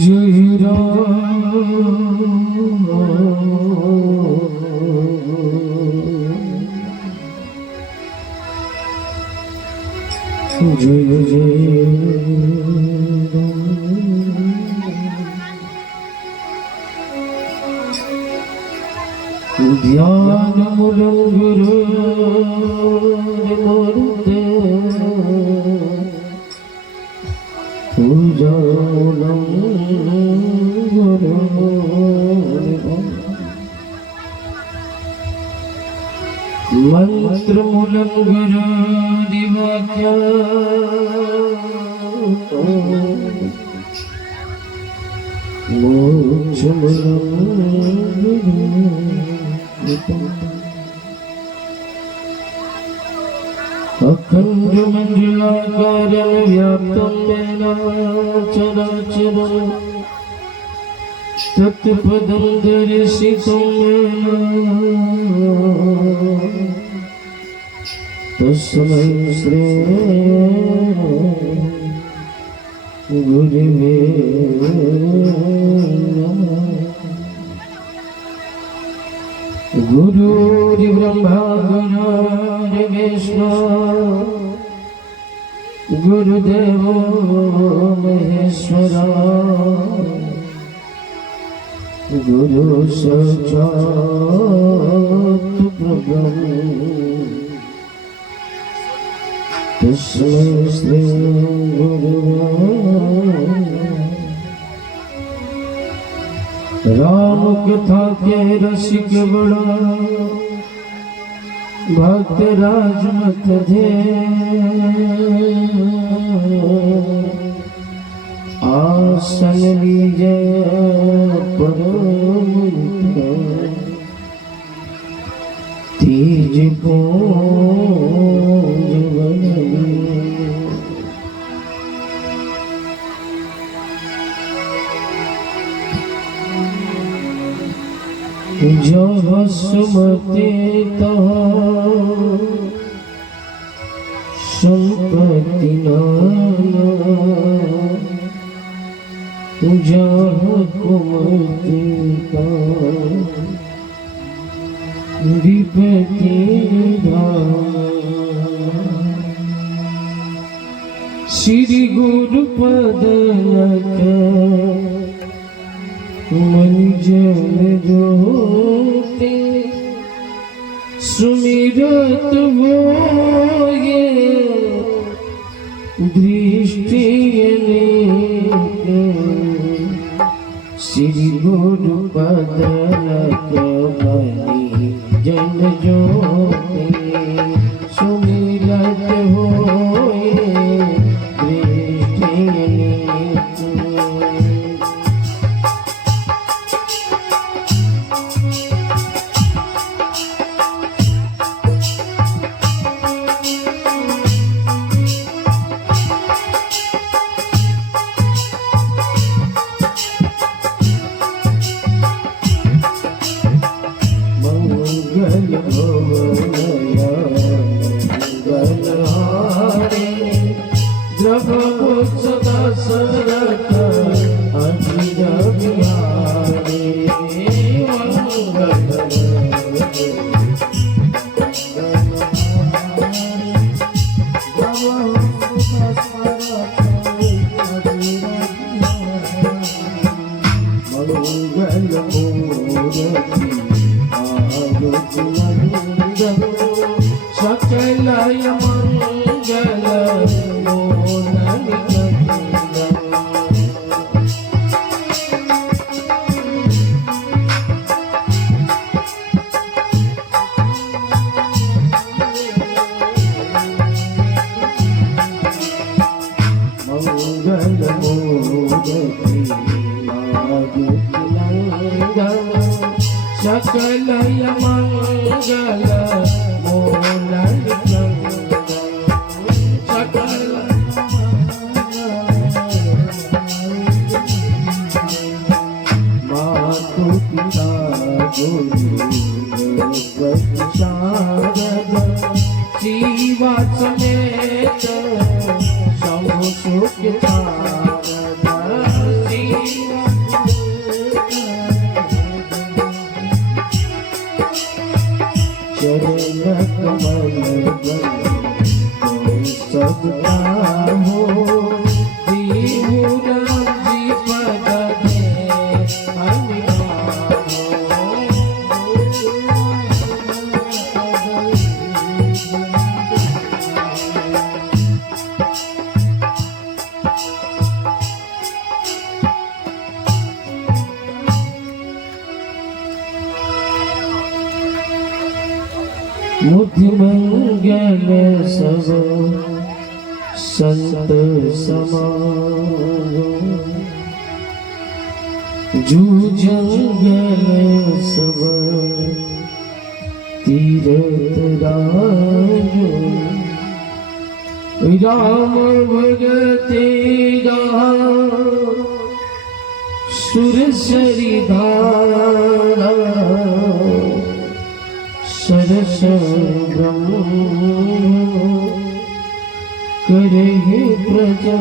जय राम जय जय ध्यान मुरंगुरु मूर्ते पूजा मंत्र मुलंगुरु दिवाक्या मोक्ष मुलंगुरु अखंड मंडलाकारं व्याप्तं येन चराचरं तत्पदं दर्शितं येन तस्मै श्री गुरुवे नमः। गुरुर्ब्रह्मा गुरुर्विष्णु गुरुदेवो महेश्वरा गुरु साक्षात् परब्रह्म तस्मै श्री गुरुवे राम कथा के रसिक बड़ा भक्त राजमत धे आसन लीजे परम तीज पूज जो सुमति संपत्ति नाना जहाँ कुमति का विपत्ति श्री गुरु पदनक मंजल जोते सुमिरत होए दृष्टि श्री गुरु पदनक मंजल जोते सुमिरत होए दृष्टि सकल मंगल मातु पिता गुरु चरण कमल बन सबका हो दीहु राम जी पद दे मुझ मंगल सब संत समागो जू जंगल सब तीरथ राजो राम भगति रहा सुरसरी धारा सरस करे प्रजा।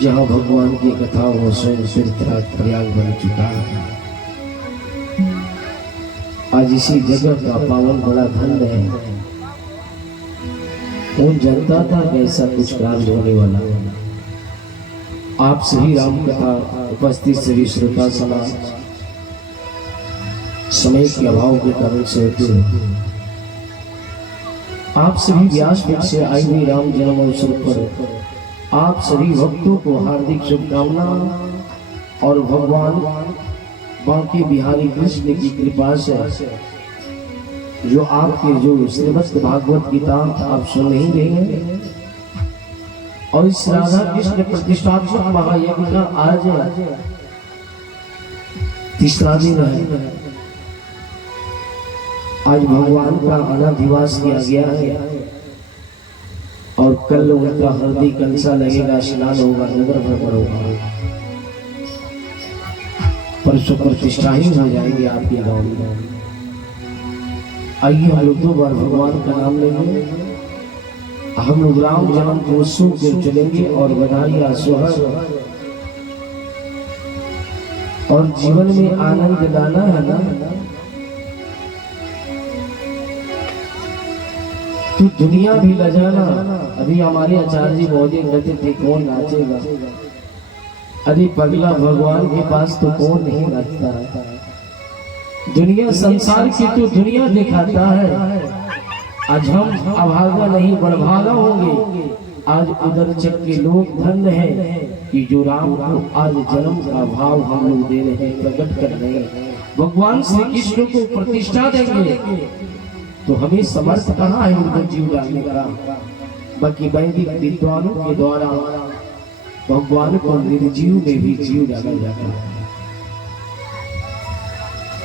जहाँ भगवान की कथा हो स्वयं तीर्थराज प्रयाग बन चुका है। आज इसी जगह का पावन बड़ा धन्य है। कौन जानता था कि ऐसा कुछ कार्य होने वाला। आप सभी राम कथा उपस्थित सभी श्रोता समाज समय के अभाव के कारण से होते हैं। आप सभी व्यासपीठ से आई हुई राम जन्म अवसर पर आप सभी भक्तों को हार्दिक शुभकामना और भगवान बांके बिहारी कृष्ण की कृपा से जो आपके जो श्रीमद् भागवत गीता आप सुन ही रहे हैं और इस राधा कृष्ण प्रतिष्ठात्मक महायज्ञ का आज तीसरा दिन है। आज भगवान का अनाधिवास किया गया है और कल उनका हृदय कलसा लगेगा, स्नान होगा, नगर भ्रमण होगा, परसों प्रतिष्ठा ही हो जाएंगे आपके गांव में। आइए हम लोग 2 बार भगवान का नाम लेंगे। हम लोग राम जन्म उत्सव के चलेंगे और बधाइयां सोहर और जीवन में आनंद लाना है ना, तो दुनिया भी लजाना। अभी हमारे आचार्य जी महोदय कहते थे कौन नाचेगा। अरे पगला, भगवान के पास तो कौन नहीं नाचता है। दुनिया संसार की तो दुनिया दिखाता है। आज हम अभागा नहीं बड़भागा होंगे। आज उधर चक के लोग धन्य हैं कि जो राम को आज जन्म का भाव हम लोग दे रहे हैं, प्रकट कर रहे हैं। भगवान श्री कृष्ण को प्रतिष्ठा देंगे तो हमें समर्थ कहाँ है उनको जीव डालने का। बाकी वैदिक विद्वानों के द्वारा भगवान को निर्जीव में भी जीव डाला जाता है।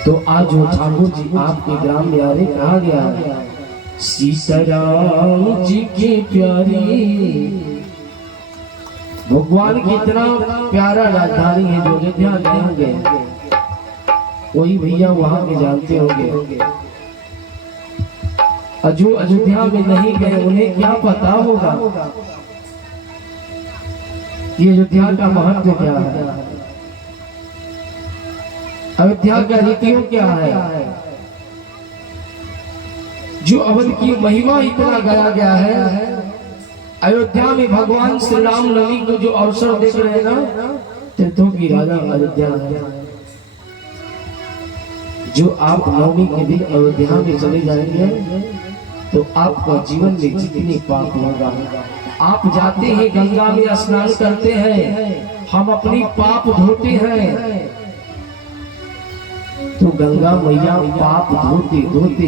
तो आज वो ठाकुर जी आपके ग्राम में आ रहे, कहा गया सीताराम जी की प्यारी। भगवान की इतना प्यारा राजधानी है जो अयोध्या गए होंगे, वही भैया वहां के जानते होंगे। जो अयोध्या में नहीं गए उन्हें क्या पता होगा ये अयोध्या का महत्व क्या है, अयोध्या का रीतियों क्या है। जो अवध की महिमा इतना गाया गया है। अयोध्या में भगवान श्री राम नवमी को जो अवसर देख रहे हैं ना, तीर्थों की राजा अयोध्या है। जो आप नवमी के दिन अयोध्या में चले जाएंगे तो आपका जीवन में जितने पाप होगा, आप जाते हैं गंगा में स्नान करते हैं, हम अपनी पाप धोते हैं, तो गंगा मैया पाप धोते धोते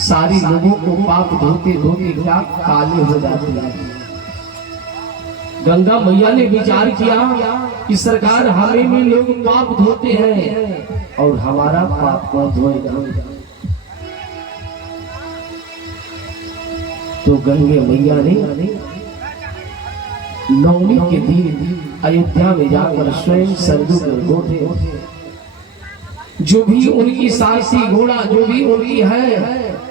सारी लोगों को पाप धोते धोते क्या काले हो जाते हैं। गंगा मैया ने विचार किया कि सरकार हमें भी लोग पाप धोते हैं और हमारा पाप कौन धोएगा। तो गंगे मैया ने नवमी के दिन अयोध्या में जाकर स्वयं सरदू कर गोठे, जो भी उनकी सारसी घोड़ा जो भी उनकी है,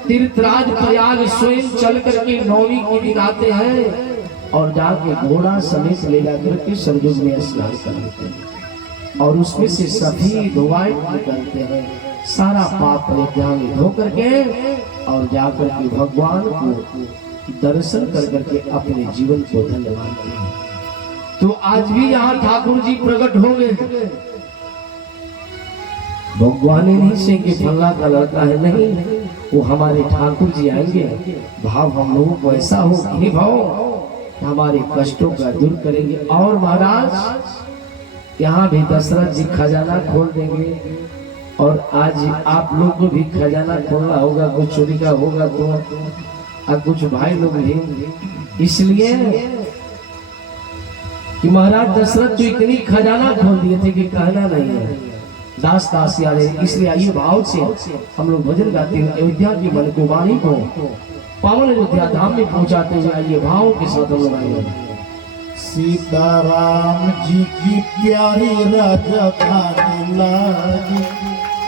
तीर्थराज प्रयाग स्वयं चल करके नवमी के दिन आते हैं और जाके घोड़ा समेत ले जाकर के सरदू में स्नान करते हैं और उसमें से सफेद व्हाइट निकलते हैं, सारा पाप परित्याग हो करके और जाकर के भगवान को दर्शन कर करके अपने जीवन को धन्य मानते हैं। तो आज भी यहाँ ठाकुर जी प्रकट हो गए। भगवान नहीं से कि फल्ला का लड़का है, नहीं, वो हमारे ठाकुर जी आएंगे। भाव हम लोगों को ऐसा हो कि भाव हमारे कष्टों का दूर करेंगे। और महाराज यहाँ भी दशरथ जी खजाना खोल देंगे और आज आप लोग को भी खजाना खोलना होगा, कुछ चोरी का होगा तो और कुछ भाई लोग भी। इसलिए कि महाराज दशरथ जो इतनी खजाना खोल दिए थे कि कहना नहीं है, दास दास याद है। इसलिए आइए भाव से हम लोग भजन गाते हैं, अयोध्या की मन को वाणी को पावन अयोध्या धाम में पहुंचाते हुए आइए भाव के साथ हम लोग आइए। सीताराम जी की प्यारी राजधानी लागी,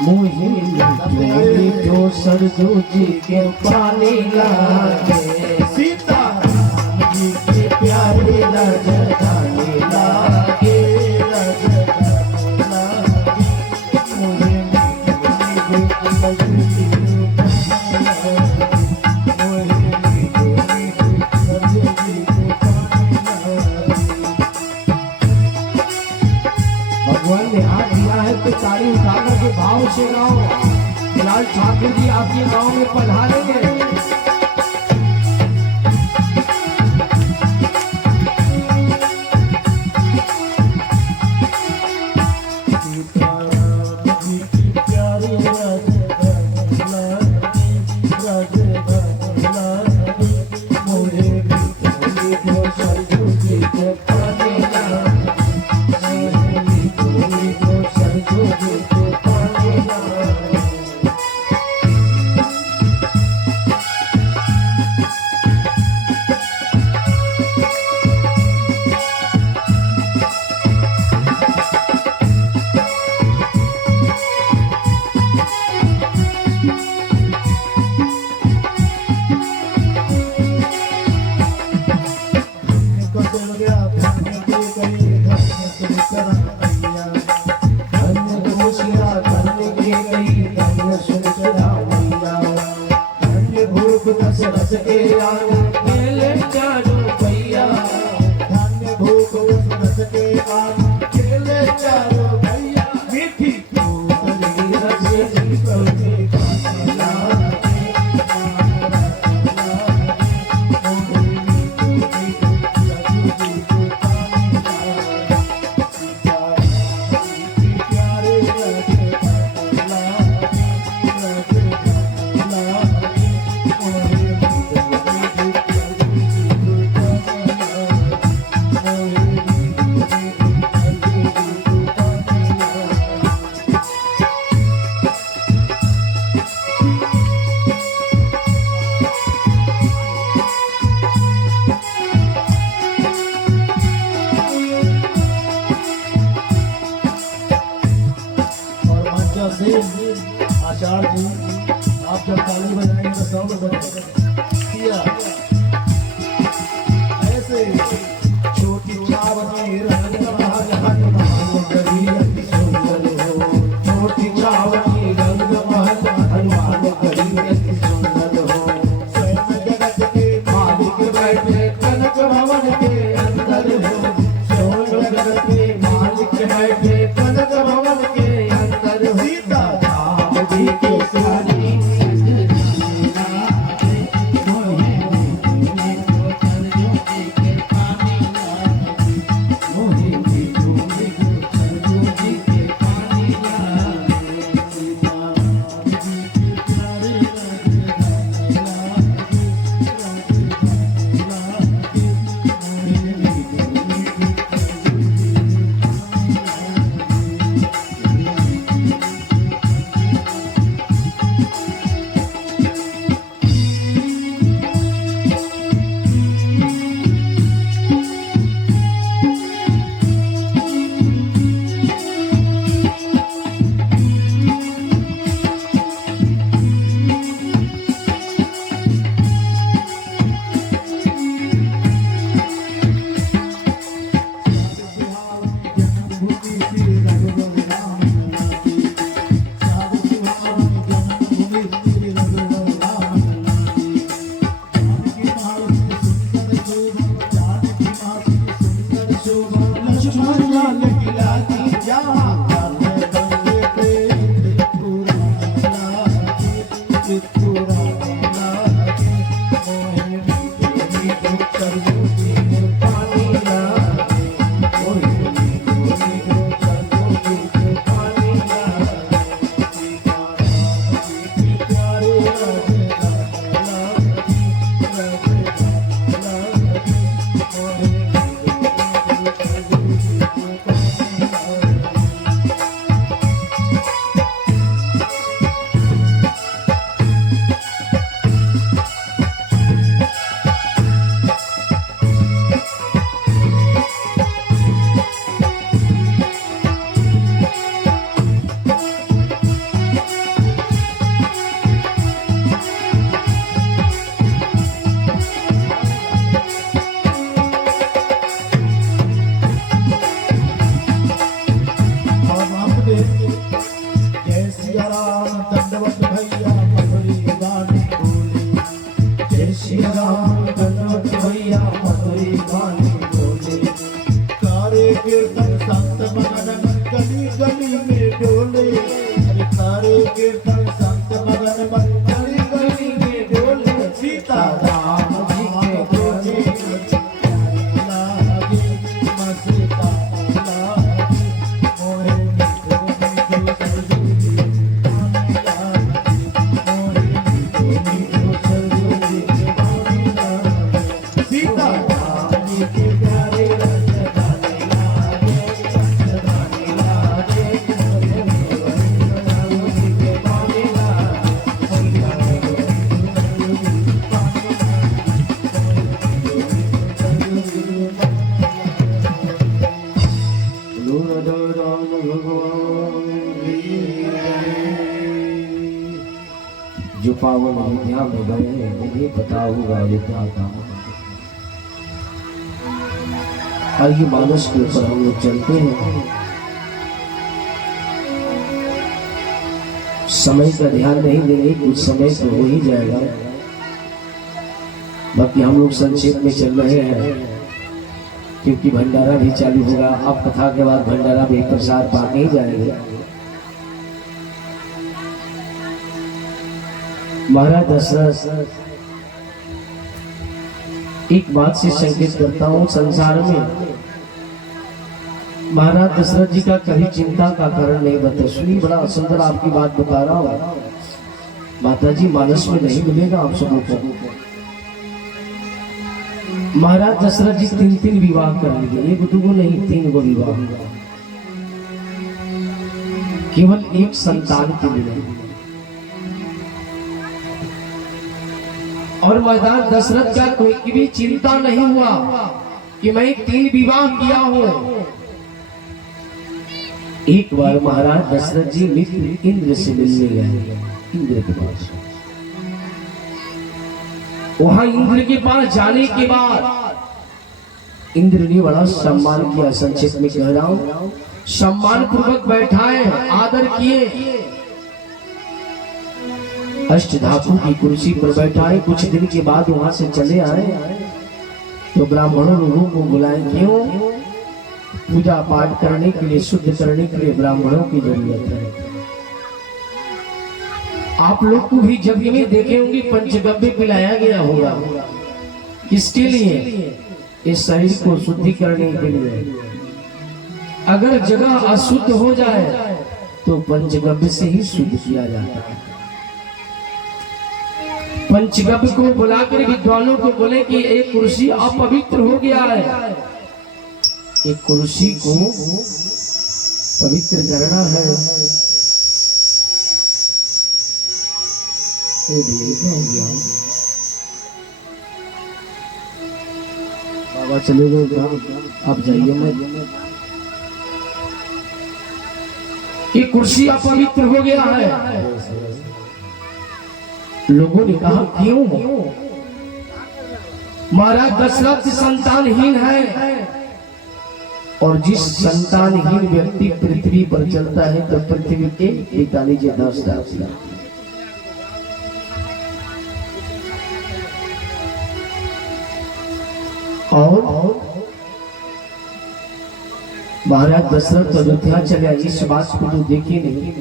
मोहिनी जो सरजू जी के पानी लागे। सीताराम जी की प्यारी राजधानी लागे, राजधानी लागे। भगवान ने हाथ दिया है तो ताली उठाकर के भाव से गाओ। लाल ठाकुर जी आपके गांव में पधारेंगे। आचार्य जी, आप जब ताली बजाएंगे तो साउंड बजाएगा। ऐसे छोटी चावनी रंग महल हनुमान गढ़ी अति सुंदर हो, छोटी चावनी रंग महल हनुमान गढ़ी अति सुंदर हो। स्वयं जगत के मालिक बैठे कनक भवन के अंदर हो, स्वयं जगत के मालिक बैठे कनक भवन के अंदर हो। सीता जी के सारी दंडवत भैया मधुरी गाने बोले। जय श्री राम दंडवत भैया मधुरी गाने बोले। कारे कीर्तन संत मगन गली गली में डोले। अरे कारे कीर्तन संत मगन गली गली में डोले। सीता राम जी के डोले लागे मस्ता लागे मोहे मीठो मीठो सरजूरी आने लागे मोहे मीठो मीठो सरजूरी आने लागे। सीता राम जी के प्यारे रंजगाने लागे रंजगाने लागे मोहे मीठो सरजूरी के पाने लागे मोहे मीठो सरजूरी पाने राम भगवान की जय। जो पावन अयोध्या में गए उन्हें पता होगा अयोध्या का। आइए मानस के ऊपर हम लोग चलते हैं। समय का ध्यान नहीं देंगे, कुछ समय तो हो ही जाएगा। बाकी हम लोग संक्षेप में चल रहे हैं क्योंकि भंडारा भी चालू होगा। अब कथा के बाद भंडारा भी प्रसाद पाके ही जाएंगे। महाराज दशरथ, एक बात से संकेत करता हूं, संसार में महाराज दशरथ जी का कभी चिंता का कारण नहीं बता। सुनी, बड़ा सुंदर आपकी बात बता रहा हूं। माता जी मानस में नहीं मिलेगा आप सबों को। महाराज दशरथ जी 3 विवाह कर लिए, एक दुगो नहीं 3 गो विवाह, केवल एक संतान के लिए। और महाराज दशरथ का कोई की भी चिंता नहीं हुआ कि मैं 3 विवाह किया हूं। एक बार महाराज दशरथ जी मित्र इंद्र से मिलने गए। इंद्र के पास, वहां इंद्र के पास जाने के बाद इंद्र ने बड़ा सम्मान किया। संक्षेप में कह रहा हूं, सम्मान पूर्वक बैठाए, आदर किए, अष्टधातु की कुर्सी पर बैठाए। कुछ दिन के बाद वहां से चले आए तो ब्राह्मणों लोगों को बुलाए। क्यों? पूजा पाठ करने के लिए, शुद्ध करने के लिए ब्राह्मणों की जरूरत है। आप लोग को भी जब में देखे होंगे पंचगव्य पिलाया गया होगा। किसके लिए? इस शरीर को शुद्धि करने के लिए। अगर जगह अशुद्ध हो जाए तो पंचगव्य से ही शुद्ध किया जाता है। पंचगव्य को बुलाकर विद्वानों को बोले कि एक कुर्सी अपवित्र हो गया है, एक कुर्सी को पवित्र करना है। बाबा चले गए क्या? आप जाइए, मैं ये कुर्सी अपवित्र हो गया है। लोगों ने कहा क्यों? महाराज दशरथ संतानहीन है, और जिस संतानहीन व्यक्ति पृथ्वी पर चलता है तो पृथ्वी के 45 दास। और महाराज दशरथ अयोध्या चले आए। इस बात को तो देखे नहीं।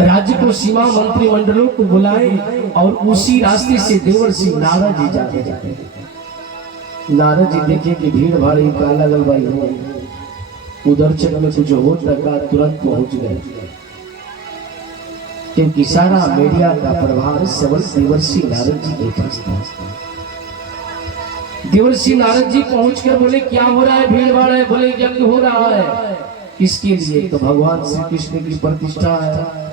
राज्य को सीमा मंत्रिमंडलों को बुलाए और उसी रास्ते से देवर्षि नारद जी जाते। नारद जी देखे कि भीड़ भाड़ी का लगल भाई हो, उधर चल में कुछ हो लगा, तुरंत पहुंच गए क्योंकि सारा मीडिया का प्रभाव केवल देवर्षि नारद जी के पास था। देवर्षि नारद जी पहुंचकर बोले क्या हो रहा है? भीड़ भाड़ है। बोले यज्ञ हो रहा है। किसके लिए? तो भगवान श्री कृष्ण की प्रतिष्ठा है।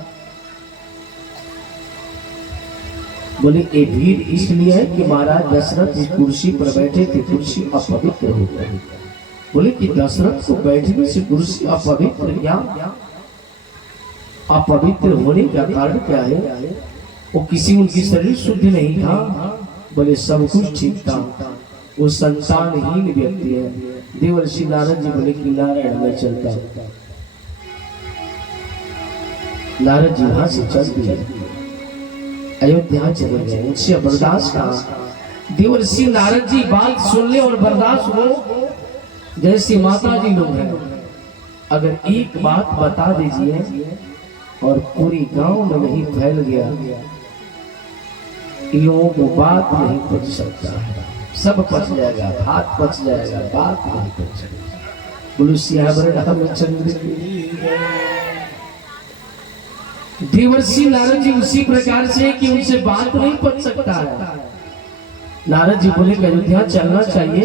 बोले ये भीड़ इसलिए है कि महाराज दशरथ इस कुर्सी पर बैठे थे, कुर्सी अपवित्र हो गई। बोले कि दशरथ को बैठने से कुर्सी अपवित्र? क्या अपवित्र होने का कारण क्या है? वो किसी उनकी शरीर शुद्ध नहीं था। बोले सब कुछ ठीक था, वो संतानहीन व्यक्ति है। देवर्षि नारद जी बोले कि नारायण मैं चलता। नारद जी वहां से चल दिए, अयोध्या चले गए। उनसे बर्दाश्त था। देवर्षि नारद जी बात सुन ले और बर्दाश्त हो, जैसी माता जी लोग हैं, अगर एक बात बता दीजिए और पूरी गांव में नहीं फैल गया, इन लोगों को बात नहीं पच सकता। सब पच जाएगा, भात पच जाएगा, बात नहीं पच सकता। बोलो सियावर रामचंद्र की। देवर्षि नारद जी उसी प्रकार से कि उनसे बात नहीं पच सकता है। नारद जी बोले अयोध्या चलना चाहिए।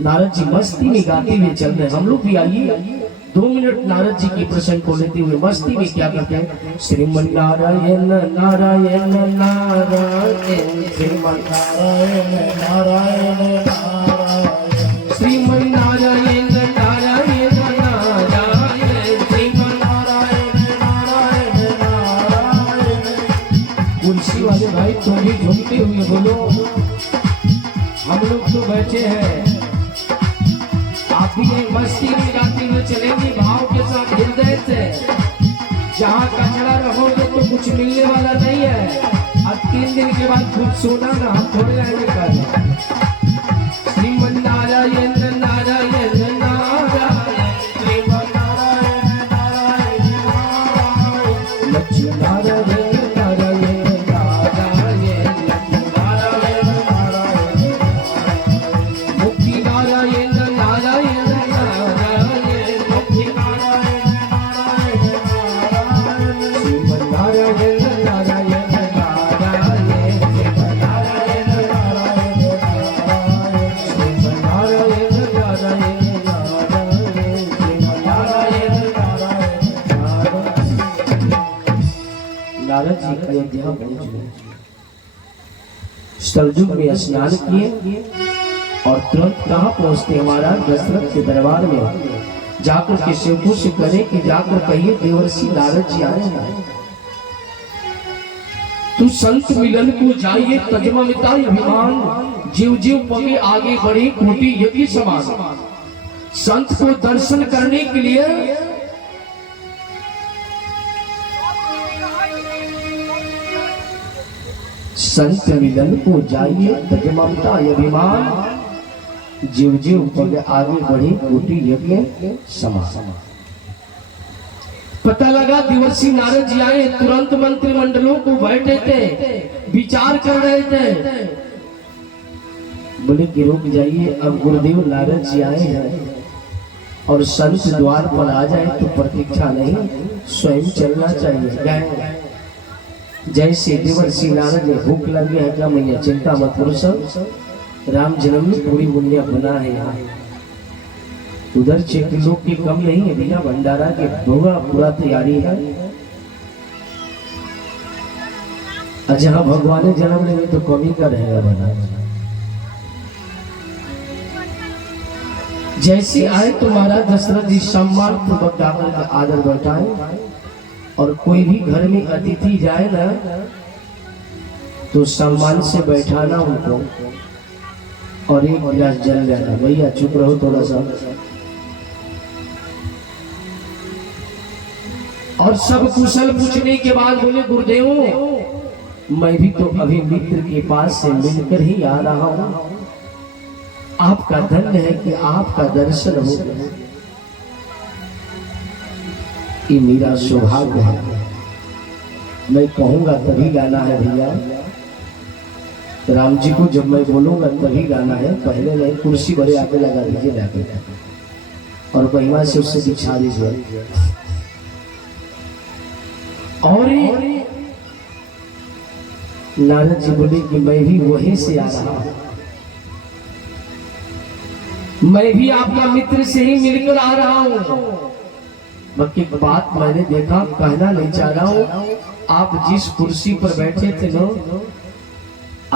नारद जी मस्ती में गाते हुए चल रहे, हम लोग भी आइए। 2 मिनट नारद जी की प्रसंग को लेते हुए मस्ती में क्या करते हैं, श्रीमन नारायण नारायण नारायण, श्रीमन नारायण नारायण नारायण, श्रीमन नारायण नारायण नारायण, श्रीमन नारायण नारायण नारायण। कुर्सी वाले भाई तुम भी झूमते हुए बोलो, हम लोग तो बैठे हैं, आप भी एक मस्ती में गाते हुए चलेंगे भाव के साथ, हृदय से। जहाँ कचरा रहोगे तो कुछ मिलने वाला नहीं है। अब 3 दिन के बाद खुद सोना ना, हम थोड़े रहने का। श्रीमन नारायण नारायण नारायण, श्रीमन नारायण नारायण नारायण, लक्ष्मी नारायण नारायण नारायण, लक्ष्मी नारायण नारायण, मुक्ति नारायण नारायण नारायण, मुक्ति नारायण नारायण नारायण, श्रीमन नारायण नारायण नारायण, श्रीमन नारायण नारायण नारायण, श्रीमन नारायण नारायण नारायण, श्रीमन नारायण नारायण नारायण। नारद जी अयोध्या पहुंच गए, स्थलजुग में स्नान किए और तुरंत कहाँ पहुंचते, हमारा दशरथ के दरबार में जाकर के सेवकों से करें कि जाकर कहिए देवर्षि नारद जी आए हैं। तू संत मिलन को जाइए, तजमा मिटा अभिमान, जीव जीव पगे आगे बढ़े कोटि यज्ञ समान। संत को दर्शन करने के लिए संत मिलन को जाइए, तजमा मिटा अभिमान, जीव जीव पगे आगे बढ़े कोटि यज्ञ समान। पता लगा देवर्षि नारद जी आए, तुरंत मंत्रिमंडलों को बैठे थे, विचार कर रहे थे। बोले कि रुक जाइए, अब गुरुदेव नारद जी आए हैं और संत द्वार पर आ जाए तो प्रतीक्षा नहीं, स्वयं चलना चाहिए। गए जैसे देवर्षि नारद ने भूख लग गया है, क्या मैया चिंता मत करो, सब राम जन्म में पूरी बुनिया बना है यहाँ। उधर चेक लोग की कम नहीं है भैया, भंडारा के होगा, पूरा तैयारी है। जहाँ भगवान ने जन्म लेंगे तो कमी का रहेगा बना। जैसे आए तो महाराज दशरथ जी सम्मान पूर्वक जाकर का आदर बैठाए, और कोई भी घर में अतिथि जाए ना तो सम्मान से बैठाना उनको, और एक गिलास जल लेना। भैया चुप रहो थोड़ा सा। और सब कुशल पूछने के बाद बोले गुरुदेव मैं भी तो अभी मित्र के पास से मिलकर ही आ रहा हूँ, आपका धन्य है कि आपका दर्शन हो गया, ये मेरा सौभाग्य है। मैं कहूंगा तभी गाना है भैया, राम जी को जब मैं बोलूंगा तभी गाना है, पहले नहीं। कुर्सी बड़े आगे लगा दीजिए जाके और महिमा से उससे दिखा दीजिए। और नारद जी बोले कि मैं भी वहीं से आ रहा हूं, मैं भी आपका मित्र से ही मिलकर आ रहा हूं। बाकी बात मैंने देखा, कहना नहीं चाह रहा हूं, आप जिस कुर्सी पर बैठे थे ना,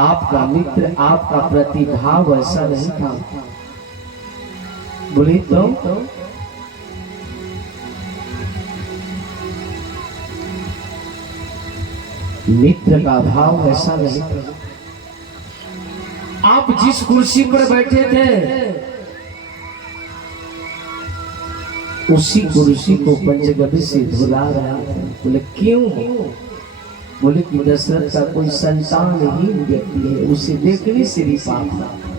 आपका मित्र, आपका प्रतिभाव ऐसा नहीं था। बोले तो मित्र का भाव ऐसा नहीं था। आप जिस कुर्सी पर बैठे थे उसी कुर्सी को पंचगव्य से धुला रहा है। बोले क्यों? बोले कि दशरथ का कोई संतानहीन व्यक्ति है, उसे देखने से भी पाप है।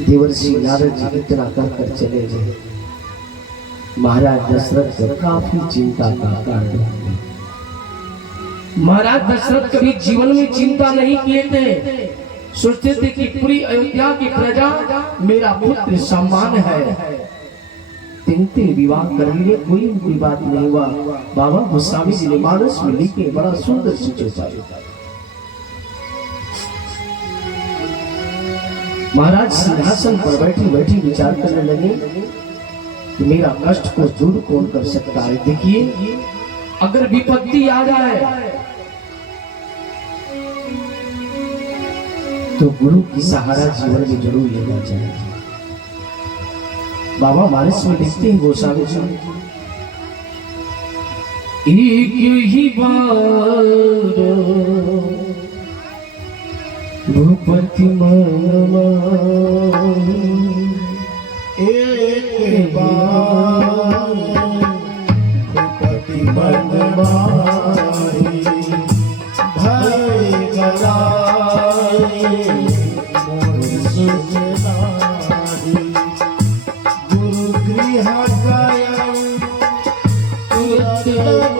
देवर्षि नारद जी इतना कर चले गए। महाराज दशरथ को काफी चिंता का कारण है। महाराज दशरथ कभी जीवन में चिंता नहीं किए थे। सोचते थे कि पूरी अयोध्या की प्रजा मेरा पुत्र सम्मान है, तीन विवाह कर लिए, कोई उनकी बात नहीं हुआ। बाबा गोस्वामी जी ने मानस में लिखे बड़ा सुंदर चित्र। महाराज सिंहासन पर बैठी बैठी विचार करने लगे कि मेरा कष्ट को दूर कौन कर सकता है। देखिए, अगर विपत्ति आ जाए तो गुरु की सहारा जीवन में जरूर लेना चाहिए। बाबा मानस में लिखते हैं गोस्वामी जी, एक ही बार भूपति एक बार भूपति मनमाही भय गलाई मोर सुख नाही। गुरु गृह गया तुरंत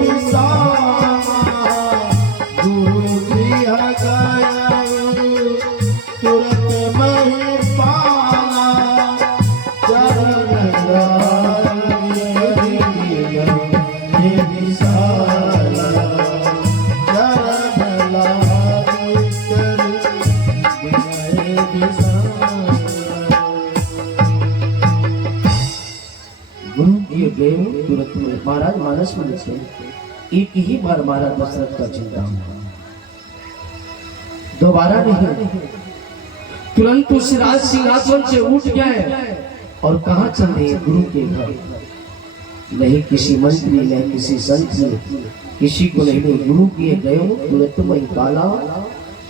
बिसामा, गुरु गृह गया तुरंत मैं पाला। चरण ये विशाला, चरण गुरु दिए गए तुरंत में। महाराज मानस में लिखते हैं, एक ही बार महाराज दशरथ का चिंता हुआ, दोबारा नहीं। तुरंत उस राज सिंहासन से उठ गए और कहां चले? गुरु के घर। नहीं किसी मंत्री, नहीं किसी संत ने, किसी को नहीं, गुरु किए गए तुरंत में काला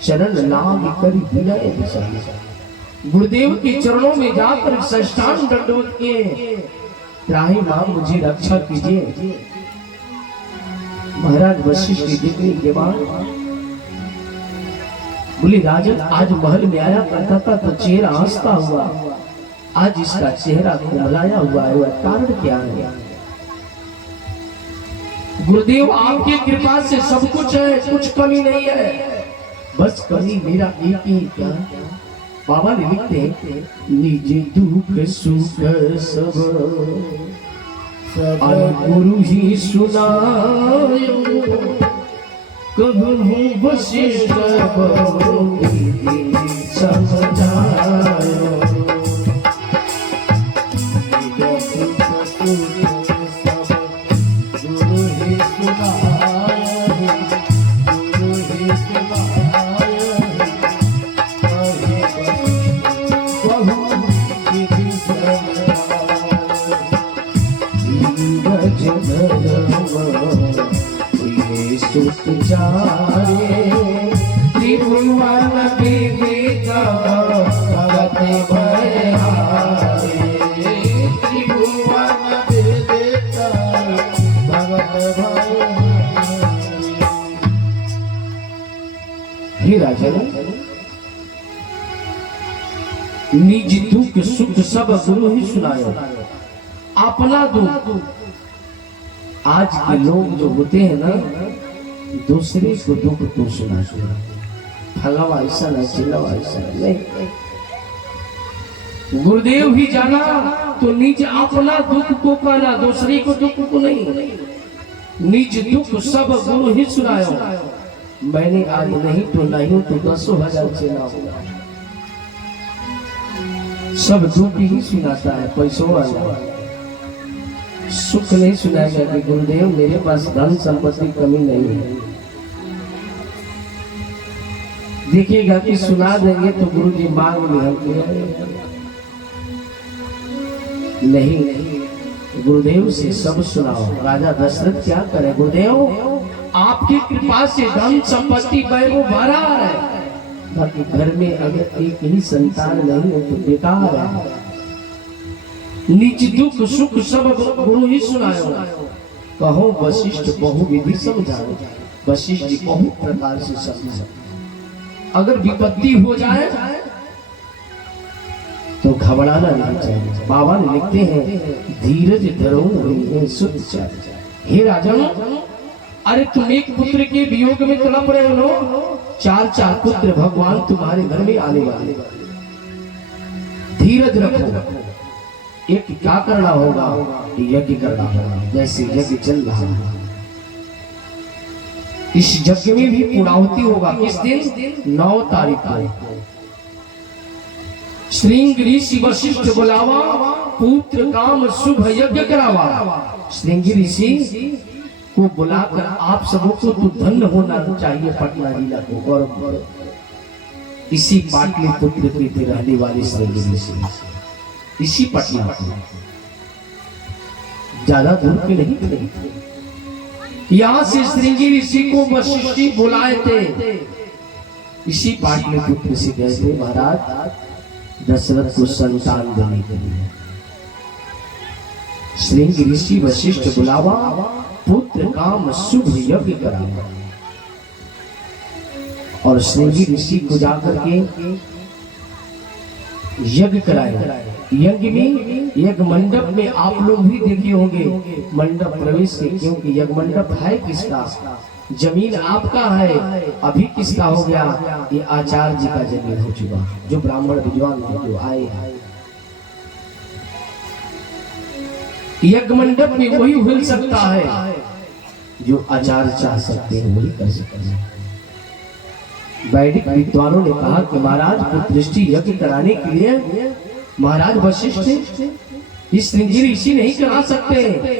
चरण लाग कर विनय विशाला। गुरुदेव के चरणों में जाकर साष्टांग दंडवत किए, त्राही मां मुझे रक्षा कीजिए। महाराज वशिष्ठ देखने के बाद बोले, राजन आज महल में आया करता था तो चेहरा हंसता हुआ, आज इसका चेहरा कुमलाया हुआ है, वह कारण क्या है? गुरुदेव आपकी कृपा से सब कुछ है, कुछ कमी नहीं है, बस कमी मेरा एक ही क्या? बाबा ने लिखते हैं, निज दुख सुख सब गुरु ही सुनायो, कहूँ वशिष्ठ समझायो। त्रिभुवन विदित भगत भयहारे, त्रिभुवन विदित भगत भयहारे। हे राजन, निज दुख सुख सब गुरु ही सुनायो, अपना दुख। आज के लोग जो होते हैं ना, दूसरे को दुख तो सुनाते हैं, फलावा ऐसा नहीं, चिल्लावा ऐसा नहीं। गुरुदेव ही जाना तो निज अपना दुख को कहना, दूसरे को दुख को नहीं। निज दुख सब गुरु ही सुनायो, मैंने आज नहीं तो नहीं तो 10,000 चेला होगा, सब दुख ही सुनाता है। पैसों वाला सुख नहीं सुनाएगा कि गुरुदेव मेरे पास धन संपत्ति कमी नहीं है। देखिएगा कि सुना देंगे तो गुरु जी मांग नहीं, गुरुदेव से सब सुनाओ। राजा दशरथ क्या करे? गुरुदेव आपकी कृपा से धन संपत्ति वैभव भरा है, बाकी घर में अगर एक ही संतान नहीं हो तो बेकार है। निज दुख सुख सब गुरु ही सुनायो, कहो वशिष्ठ बहु विधि समझाओ। वशिष्ठ जी बहुत प्रकार से समझाए, अगर विपत्ति हो जाए तो घबराना नहीं चाहिए। बाबा ने लिखते हैं धीरज धरो हृदय शुद्ध चाहे। हे राजन, अरे तुम एक पुत्र के वियोग में तड़प रहे हो, चार चार पुत्र भगवान तुम्हारे घर में आने वाले। धीरज रखो। एक क्या करना होगा, यज्ञ करना होगा। जैसे यज्ञ चल रहा है, इस यज्ञ में भी पूर्णाहुति होगा। किस दिन? 9 तारीख को। श्रृंग ऋषि वशिष्ठ बुलावा, पुत्र काम शुभ यज्ञ करावा। श्रृंग ऋषि को बुलाकर आप सबको तो धन्य होना चाहिए। पटना जिला को गौरव, इसी पाटलिपुत्र के थे रहने वाले श्रृंग ऋषि, इसी पटना के, ज्यादा दूर के नहीं थे। यहाँ से श्रृंग ऋषि को वशिष्ठ बुलाए थे, इसी पाटलिपुत्र से गए थे महाराज दशरथ को संतान देने के लिए। श्रृंग ऋषि वशिष्ठ बुलावा, पुत्र काम शुभ यज्ञ करावा। और श्रृंग ऋषि को जाकर के यज्ञ कराया। यज्ञ में यज्ञ मंडप में आप लोग भी देखे होंगे मंडप प्रवेश से, क्योंकि यज्ञ मंडप है किसका? जमीन आपका है। अभी किसका हो गया? ये आचार्य जी का जमीन हो चुका, जो ब्राह्मण विद्वान जो आए हैं। यज्ञ मंडप में वही हिल सकता है जो आचार्य चाह सकते हैं, वही कर सकते हैं। वैदिक विद्वानों ने कहा कि महाराज पुत्रष्टि यज्ञ कराने के लिए महाराज वशिष्ठ इस श्रृंग ऋषि नहीं करा सकते,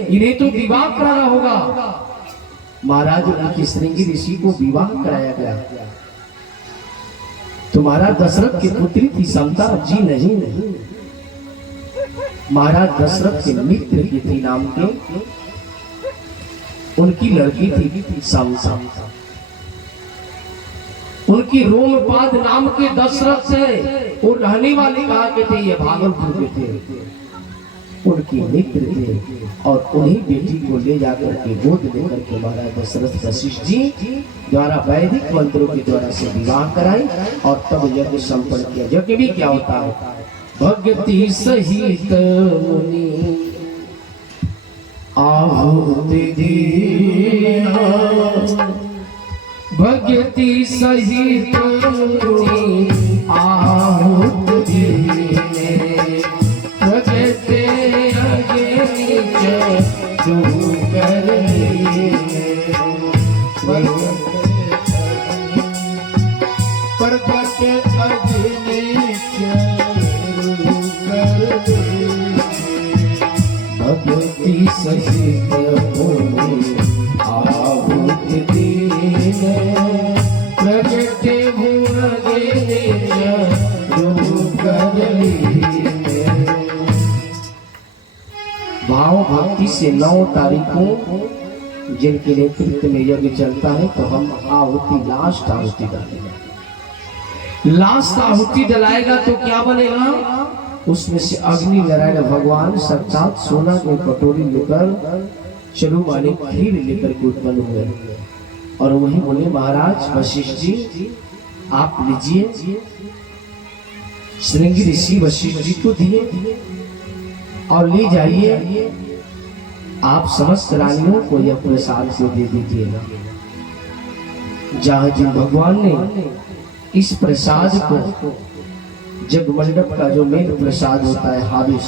इन्हें तो विवाह कराना होगा। महाराज उनकी श्रृंग ऋषि को विवाह कराया गया। तो महाराज दशरथ की पुत्री थी समता जी, नहीं महाराज दशरथ के मित्र की थी नाम के, उनकी लड़की थी समता। उनकी रोमपाद नाम के दशरथ से वो रहने वाले कहा के थे, ये भागलपुर के थे, उनके मित्र थे। और उन्हीं बेटी को ले जाकर के गोद लेकर के महाराज दशरथ वशिष्ठ जी द्वारा वैदिक मंत्रों के द्वारा से विवाह कराई और तब यज्ञ संपन्न किया। यज्ञ भी क्या होता है? भक्ति सहित मुनि आहुति दीना, भक्ति सहित मुनि आहुति दीने, भगते अगे नीच जो कर परगटे अगे नीच भक्ति सहित मुनि आहुति दीने, प्रगटे भुवगे जो कर लीने। भाव भक्ति से 9 तारीखों जिनके नेतृत्व में यज्ञ चलता है, तो हम आहुति लास्ट आहुति डालेंगे। लास्ट आहुति डलाएगा तो क्या बनेगा? उसमें से अग्नि नारायण भगवान साक्षात सोना को कटोरी लेकर चरु वाले खीर लेकर के उत्पन्न हुए और वही बोले महाराज वशिष्ठ जी आप लीजिए। श्रृंग ऋषि वशिष्ठ जी को दिए और ले जाइए, आप समस्त रानियों को यह प्रसाद को दे दीजिएगा। जहाँ जिन भगवान ने इस प्रसाद को जगमंडप का जो मेन प्रसाद होता है हाविस,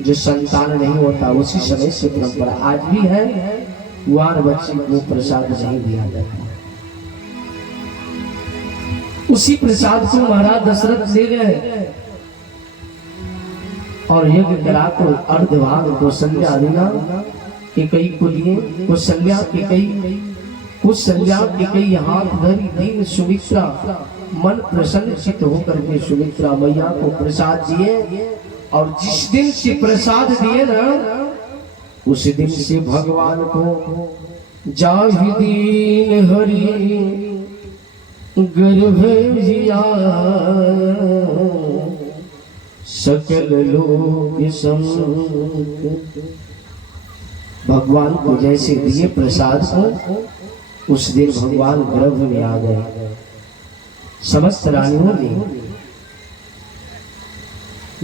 जो संतान नहीं होता, उसी समय से परंपरा आज भी है, कुंवार बच्चे को प्रसाद नहीं दिया जाता। उसी प्रसाद को महाराज दशरथ ले गए और यज्ञ कराकर अर्धभाग कौशल्या देना के कई को दिए। कौशल्या के कई हाथ धरी दीन सुमित्रा मन प्रसन्न चित होकर के सुमित्रा मैया को प्रसाद दिए। और जिस दिन से प्रसाद दिए ना, उस दिन से भगवान को जाहि दीन हरि गर्भ जिया सकल लोक संग। भगवान को जैसे दिए प्रसाद को, उस दिन भगवान गर्भ में आ गए। समस्त रानियों ने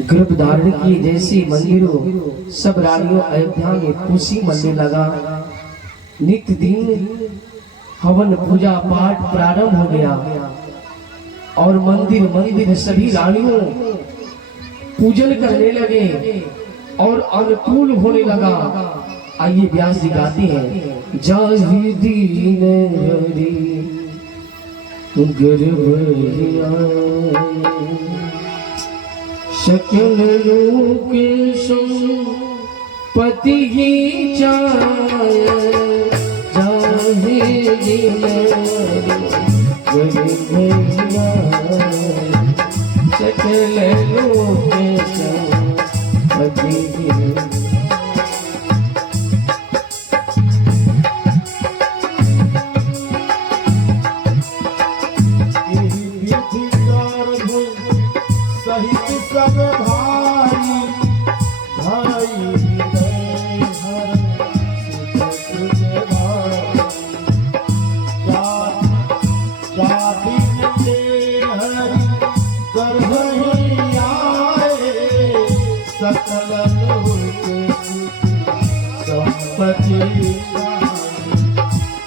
गर्भ धारण की। जैसे मंदिरों सब रानियों अयोध्या में खुशी मनने लगा। नित्य दिन हवन पूजा पाठ प्रारंभ हो गया और मंदिर मंदिर सभी रानियों पूजन करने लगे और अनुकूल होने लगा। आइए व्यास जी गाते हैं, जाहि दीन हरि गर्भ सकल लोक संपत्ति ही चाय। जाहि दीन हरि गर्भ सकल लोक संपत्ति ही।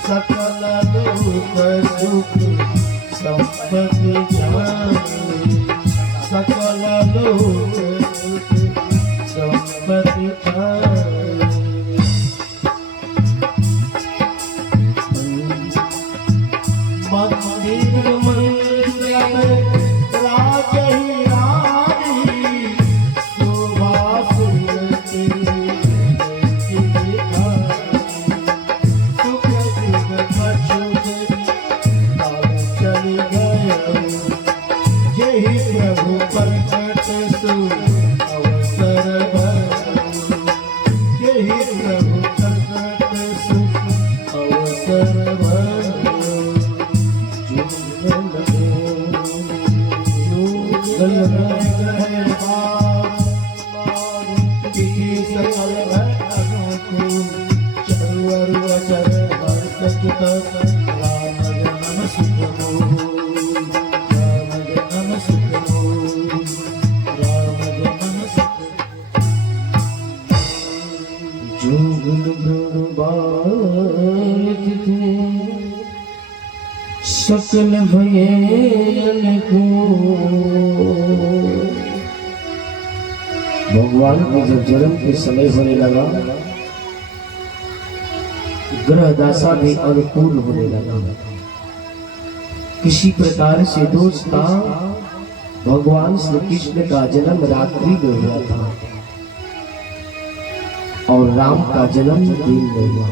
सकल लोक सुख संपत्ति जाए। सकल लोक सुख संपत्ति जाए। मंदिर मंदिर राजही रानी शोभा सुरती। प्रभु प्रकट सु अवसर भरो। यही प्रभु प्रकट सु अवसर भरो। जुगल ग्रह सकल अनुकूल चरवर वचर हर्षित। राम जन्म सुख सकल भयन को। भगवान के जब जन्म के समय होने लगा, ग्रह दशा भी अनुकूल होने लगा। किसी प्रकार से दोष था, भगवान श्री कृष्ण का जन्म रात्रि में हुआ था और राम का जन्म दिन में हुआ।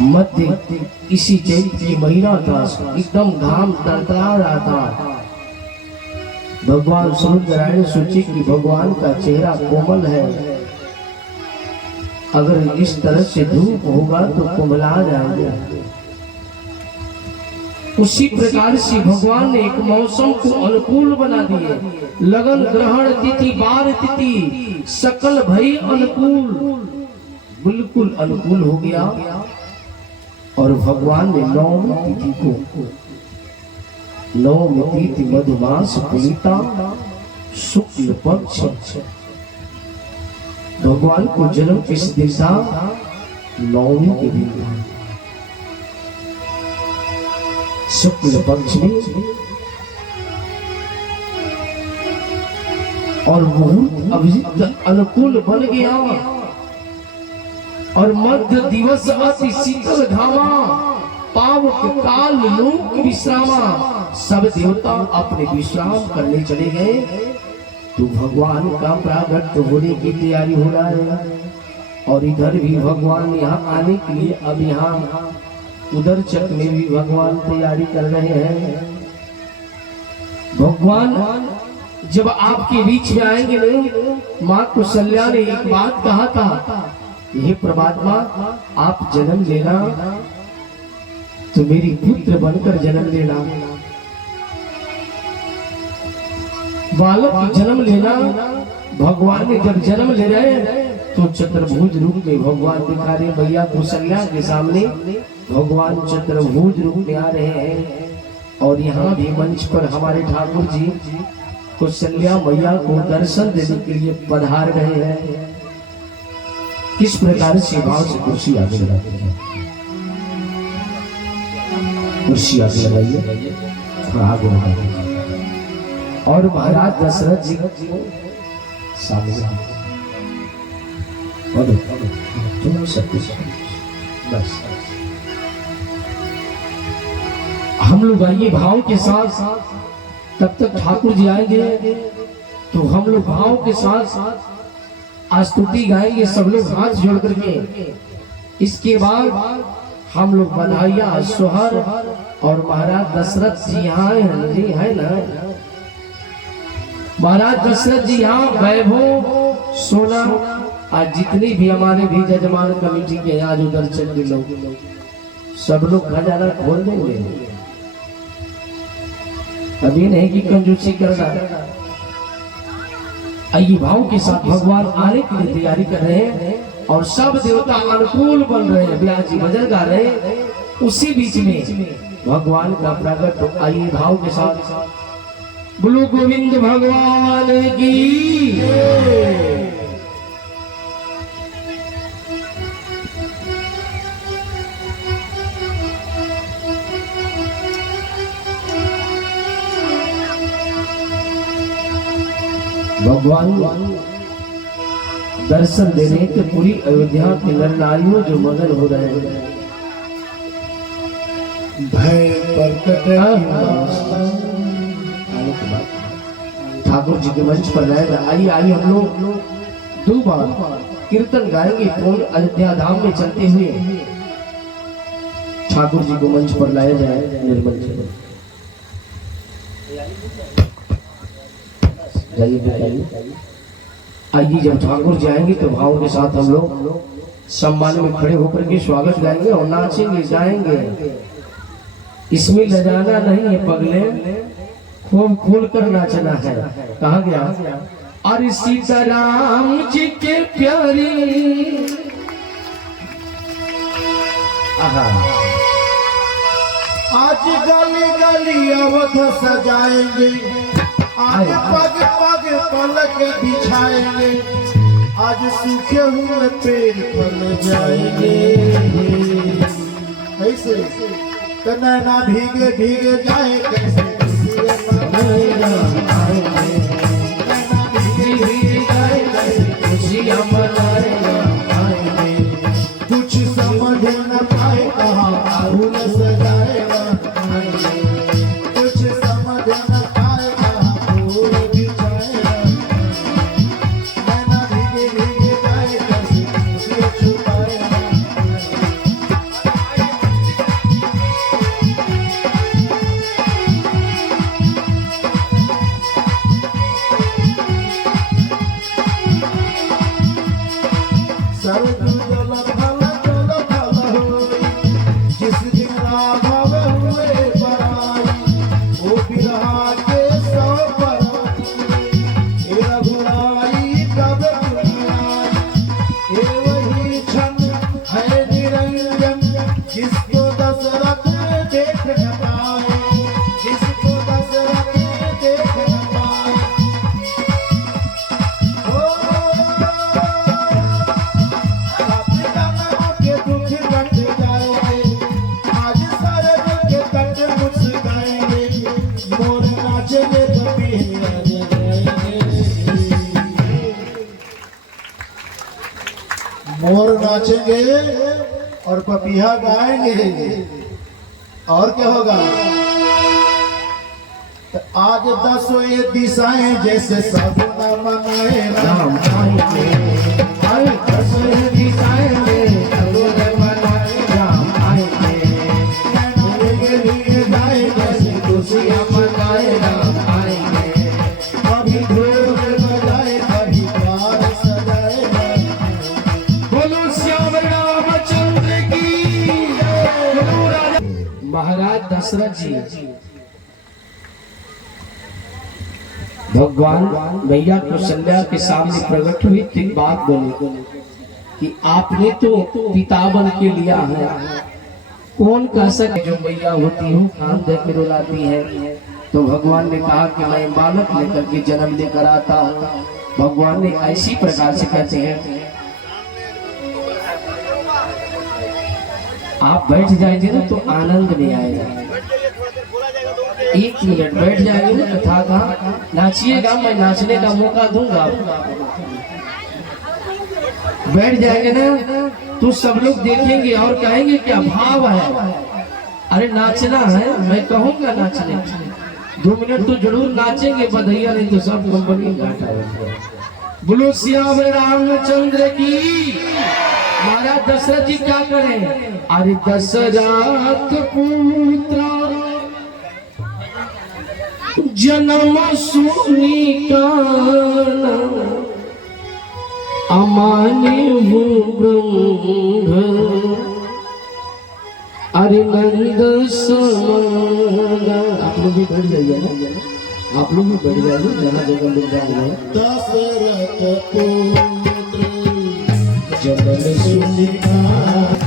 मध्य इसी चैत की महीना था, एकदम घाम तड़तड़ा रहा था। भगवान सूर्यनारायण सोचे कि भगवान का चेहरा कोमल है, अगर इस तरह से धूप होगा तो कुमला जाएगा। उसी प्रकार से भगवान ने एक मौसम को अनुकूल बना दिए। लगन ग्रहण तिथि बार तिथि सकल भई अनुकूल, बिल्कुल अनुकूल हो गया। और भगवान ने नौमी तिथि को, नौमी तिथि मधुमास पुनीता शुक्ल पक्ष, भगवान को जन्म किस दिन था? नौमी के दिन था, शुक्ल पक्ष में। और मुहूर्त अभिजित अनुकूल बन गया और मध्य दिवस अति शीतल घामा, पावक काल लोक विश्रामा। सब देवता अपने विश्राम करने चले गए तो भगवान का प्रागट्य होने की तैयारी हो रहा है। और इधर भी भगवान यहाँ आने के लिए अब यहाँ उधर चक में भी भगवान तैयारी कर रहे हैं। भगवान जब आपके बीच में आएंगे ना, माँ कौशल्या ने एक बात कहा था, हे परमात्मा आप जन्म लेना तो मेरी पुत्र बनकर जन्म लेना। बालक की जन्म लेना, भगवान ने जब जन्म ले रहे हैं तो चतुर्भुज रूप में भगवान दिखा रहे, भैया कौशल्या के सामने भगवान चतुर्भुज रूप में आ रहे हैं। और यहाँ भी मंच पर हमारे ठाकुर जी कौशल्या मैया को दर्शन देने के लिए पधार रहे हैं। किस प्रकार से भाव से कुर्सी आगे लगाते हैं, कुर्सी आगे लगाइए, थोड़ा आगे लगाइए। और महाराज दशरथ जी सामने बस हम लोग आइए भाव के साथ, तब तक ठाकुर जी आएंगे तो हम लोग भाव के साथ स्तुति गाएंगे, सब लोग हाथ जोड़ करके। इसके बाद हम लोग बधाइयां सोहर, और महाराज दशरथ जी यहाँ है ना, महाराज दशरथ जी यहाँ वैभव सोना, आज जितनी भी हमारे भी जजमान कमेटी के आज उधर चल के लोग सब लोग खजाना खोल देंगे। अभी नहीं कि कंजूसी करना। आइए भाव के साथ भगवान आने की तैयारी कर रहे हैं और सब देवता अनुकूल बन रहे हैं, ब्याह जी भजन गा रहे हैं। उसी बीच में भगवान का प्रकट, आइए भाव के साथ बोलो गोविंद भगवान की। भगवान दर्शन देने के पूरी अयोध्या के नर नारियों जो मगन हो रहे हैं, भय प्रकट ठाकुर जी के मंच पर रहेगा। आइए आइए हम लोग 2 बार कीर्तन गाएंगे, पूर्ण अयोध्या धाम में चलते हुए ठाकुर जी को मंच पर लाया जाए। निर्मल जी आइए, जब ठाकुर जाएंगे तो भाव के साथ हम लोग सम्मान में खड़े होकर के स्वागत गाएंगे और नाचेंगे गाएंगे। इसमें लजाना नहीं है पगले, खूब खोल कर नाचना है। कहा गया, अरे सीताराम जी के प्यारी, आज गली गली अवध सजाएंगे, आज पग पग पलक बिछाएंगे, आज सूखे हुए पेड़ फल जाएंगे। ऐसे नैना भीगे भीगे जाए कैसे, नैना भीगे भीगे जाए कैसे खुशियां मनाएगा। कुछ समझ न पाए कहाँ फूल सजाएगा, कुछ समझ न पाए कहाँ फूल बिछाएगा। नैना भीगे भीगे जाए कैसे खुशियां छुपाएगा। सरजू जल फल जल फल होई, जिस दिन राघव हुए बराई, ओ बिरहा के सौ पराई, ए रघुराई कब दुनियाई, ए वही क्षण है निरंजन, जिसको दशरथ देख न पाए, जिसको दशरथ देख न पाए। मोर नाचेंगे और पपीहा गाएंगे, और क्या होगा। तो आज 10 दिशाएं जैसे सब न मनाए राम आएंगे, आए 10 दिशाएं में सब मनाए राम आएंगे। नैना भीगे भीगे जाए कैसे खुशियां मनाए राम आएंगे। कभी ढोल बजाए कभी प्यार सजाएगा। बोलो श्याम रामचंद्र की जय। बोलो राजा महाराज दशरथ जी भगवान मैया कौशल्या के सामने प्रकट हुई थी, बात बोली कि आपने तो पिता बन के लिया है, कौन कह सके जो मैया होती हूँ कान दे के रुलाती है। तो भगवान ने कहा कि मैं बालक लेकर के जन्म लेकर आता हूँ। भगवान ने ऐसी प्रकार से कहते हैं, आप बैठ जाएंगे ना तो आनंद नहीं आएगा। 1 मिनट बैठ जाएंगे ना, कथा का नाचिएगा, मैं नाचने का मौका दूंगा। बैठ जाएंगे ना तो सब लोग देखेंगे और कहेंगे क्या भाव है, अरे नाचना है, मैं कहूंगा नाचने। 2 मिनट तो जरूर नाचेंगे, बधैया नहीं तो सब कंपनी घाटा। बोलो श्याम रामचंद्र की। महाराज दशरथ जी क्या करें, अरे दशरथ पुत्र जन्म सुनी काना, अमाने हूँ ब्रह्म, अरे नंद समाना। आप लोग भी बैठ जाइए ना, आप लोग भी बैठ जाइए, जहाँ जगह मिल जाएंगे। दशरथ पुत्र जन्म सुनी काना,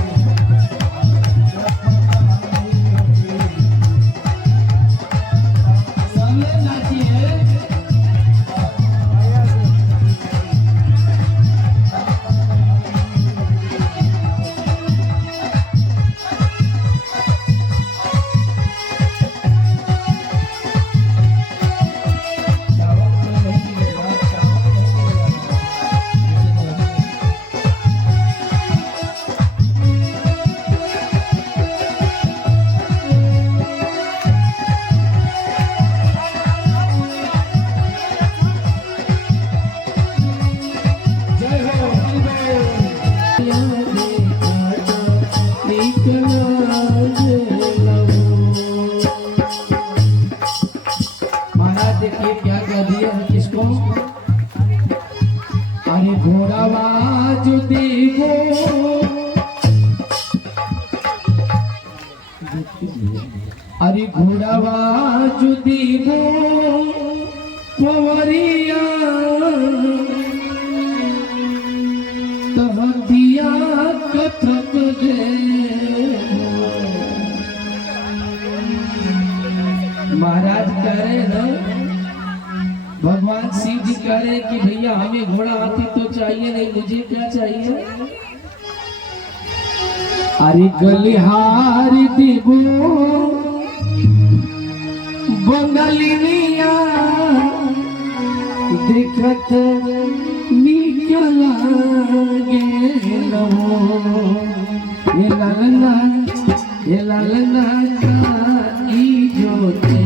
देखिए क्या कह दिया है किसको, अरे घोड़ावाज देवो, अरे घोड़ावाज देवो कंवरिया, तहदिया कथक दे। महाराज कह रहे ना, भगवान शिव जी कह रहे कि भैया हमें घोड़ा हाथी तो चाहिए नहीं, मुझे क्या चाहिए, अरे गलिहार देवो बंगलिया, देखत निकला गेलो, ये लालना का ई जोते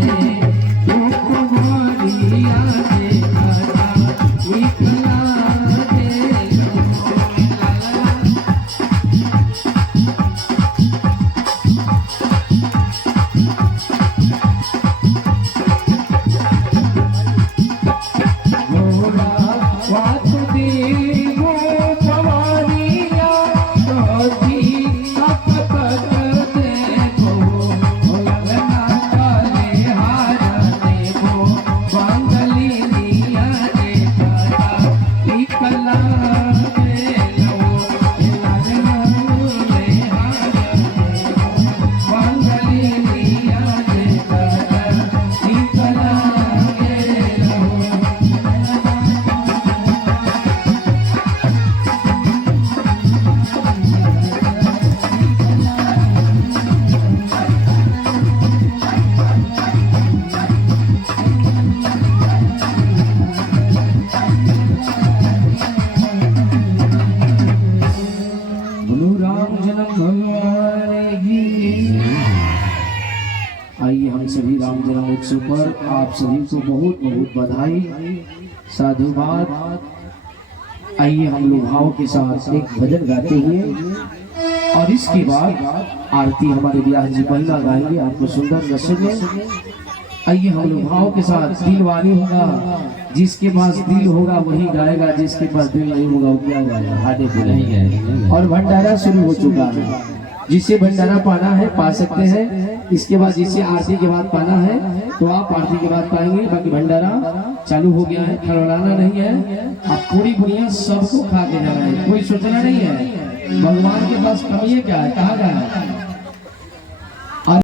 आइए हम सभी राम जन्म उत्सव पर आप सभी को बहुत बहुत बधाई, साधुवाद। आइए हम लोग भाव के साथ एक भजन गाते हुए और इसके बाद आरती हमारे ब्याह जी पहला गाएंगे, आपको सुंदर रसद में। आइए हम लोग भाव के साथ, दिल वाले होगा, जिसके पास दिल होगा वही गाएगा, जिसके पास दिल नहीं होगा वो क्या गाएगा, हाडे बोलेंगे। और भंडारा शुरू हो चुका है। जिसे भंडारा पाना है पा सकते हैं। इसके बाद जिसे आरती के बाद पाना है तो आप आरती के बाद पाएंगे। बाकी भंडारा चालू हो गया है, खड़बड़ाना नहीं है। अब पूरी दुनिया सबको खा के जाना है, कोई सोचना नहीं है। भगवान के पास कमी है क्या है, कहा गया है